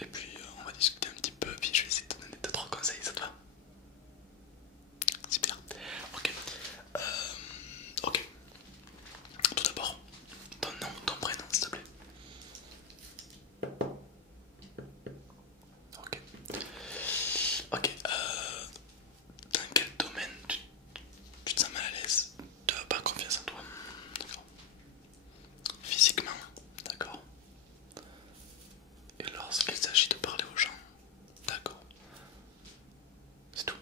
et puis on va discuter un petit peu, puis je vais essayer de te donner 2-3 conseils, ça te va? Super. Ok. Euh, ok. Tout d'abord, ton nom, ton prénom, s'il te plaît. Ok. Ok. Dans quel domaine tu te sens mal à l'aise? Tu n'as pas confiance en toi? D'accord. Physiquement, d'accord. Et lorsqu'il s'agit de parler aux gens, d'accord. C'est tout.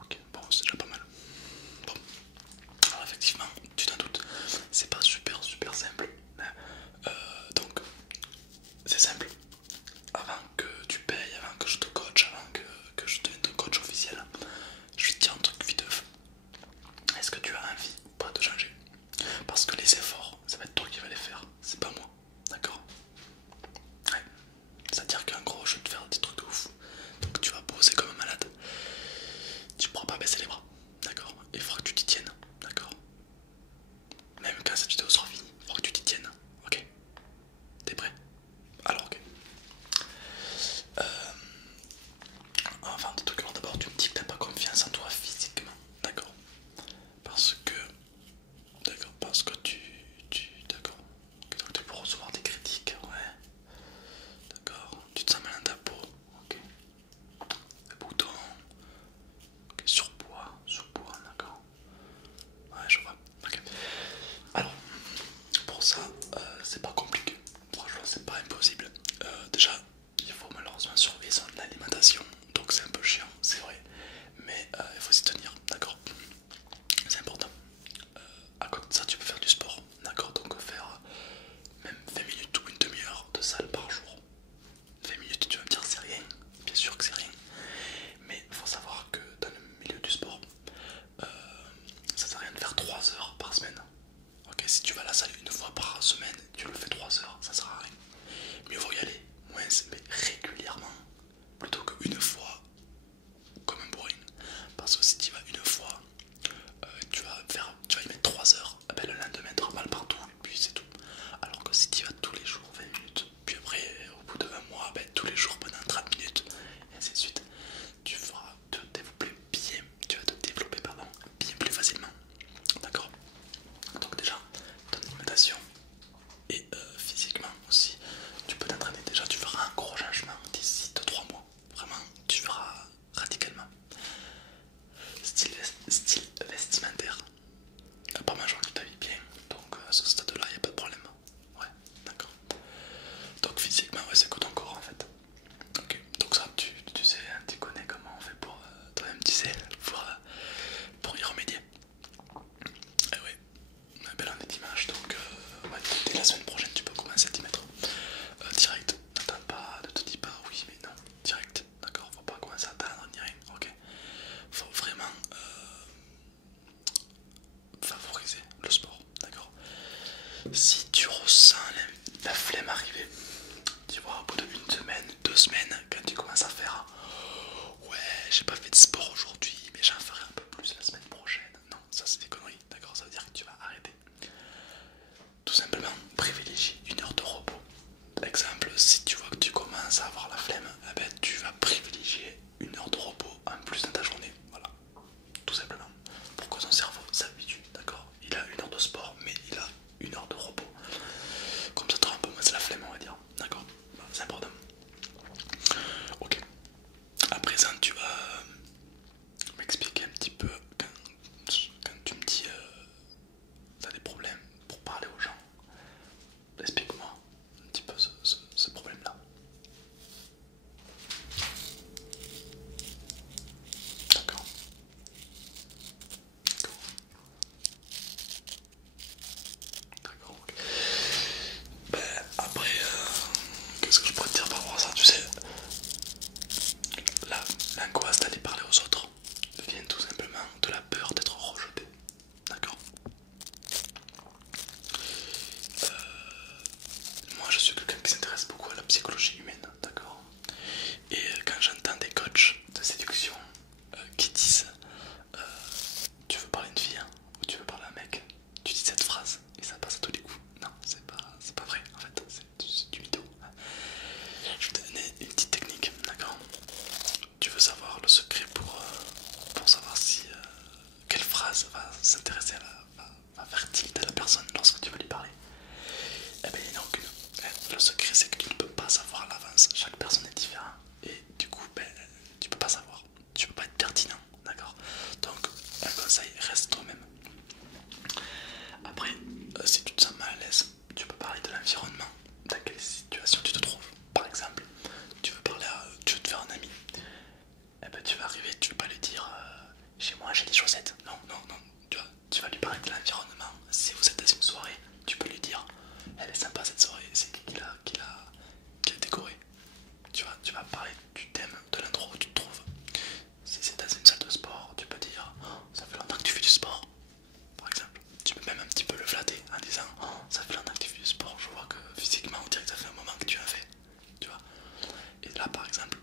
Ok, bon, c'est déjà pas mal. Bon, alors effectivement, tu t'en doutes, c'est pas super simple. Hein. Donc, c'est simple. Avant que tu payes, avant que je te coach, avant que je devienne ton coach officiel, je vais te dire un truc viteuf. Est-ce que tu as envie ou pas de changer? Parce que les efforts, ça va être toi qui vas les faire, c'est pas moi. D'accord? Ouais. C'est-à-dire qu'en gros, je vais te faire des trucs de ouf. Donc tu vas poser comme un malade. Tu pourras pas baisser les bras. D'accord? Il faudra que tu t'y tiennes. D'accord? Même quand cette vidéo sera finie, il faudra que tu t'y tiennes. Ok? T'es prêt? Alors ok. Enfin, de trucs, alors d'abord tu me dis que t'as pas confiance en toi physiquement. D'accord? Parce que. D'accord, parce que d'accord. Donc tu peux recevoir des critiques, ouais. D'accord. Tu te sens mal dans ta peau. Ok. Des boutons. Ok. Surpoids, d'accord. Ouais, je vois. Ok. Alors, pour ça, c'est pas compliqué. Franchement, c'est pas impossible. Déjà, il faut malheureusement surveiller son alimentation. Donc c'est un peu chiant, c'est vrai. Mais il faut s'y tenir, d'accord? C'est important. À côté de ça, tu peux faire du sport, d'accord? Donc faire même 20 minutes ou une demi-heure de salle par jour. 20 minutes, tu vas me dire c'est rien. Bien sûr que c'est rien. Mais il faut savoir que dans le milieu du sport, euh, ça sert à rien de faire 3 heures par semaine. Ok, si tu vas à la salle une fois par semaine, tu le fais 3 heures, ça sert à rien. Mieux vaut y aller, moins, mais régulièrement, plutôt qu'une fois comme un bourrin. Parce que si tu y vas une fois, tu vas y mettre 3 heures, ah ben, le lendemain tu auras mal partout, puis c'est tout. Alors que si tu y vas tous les jours 20 minutes, puis après au bout de 20 mois, ben, tous les jours pendant 30 minutes, et ainsi de suite, tu feras te développer bien, tu vas te développer pardon, bien plus facilement. D'accord? Donc déjà, ton alimentation et physiquement aussi, tu peux t'entraîner. Déjà, tu feras un gros changement d'ici 2-3 mois. Vraiment, tu verras radicalement. Style vestimentaire, pas mal, tu t'habilles bien. Donc à ce stade-là, il n'y a pas de problème. Ouais, d'accord. Donc physiquement, ouais, c'est que ton corps en fait. Ok, donc ça, tu sais, hein, tu connais comment on fait pour toi-même, tu sais, pour y remédier. Et ouais, ben là on est dimanche, donc ouais, dès la semaine prochaine, tu peux commencer à t'y mettre. Direct, n'attends pas, ne te dis pas oui, mais non, direct, d'accord, faut pas commencer à attendre ni rien, ok. Faut vraiment favoriser le sport, d'accord. Si tu ressens la flemme arriver, tu vois, au bout d'une semaine, 2 semaines, quand tu commences à faire ouais, j'ai pas fait de sport aujourd'hui, mais j'en ferai un peu plus la semaine prochaine. Non, ça c'est des conneries, d'accord, ça veut dire que tu vas arrêter. Tout simplement, privilégie une heure de repos. Exemple, si tu vois que tu commences à avoir la flemme, eh ben, tu vas privilégier une heure de repos en plus dans ta journée. Voilà, tout simplement. Pour que ton cerveau s'habitue, d'accord? Il a une heure de sport, mais il a une heure de repos. Comme ça, tu auras un peu moins la flemme, on va dire. D'accord? C'est important. Ok. À présent, tu vas m'expliquer un petit peu quand tu me dis t'as des problèmes pour parler aux gens. Explique-moi un petit peu ce problème-là. Là par exemple,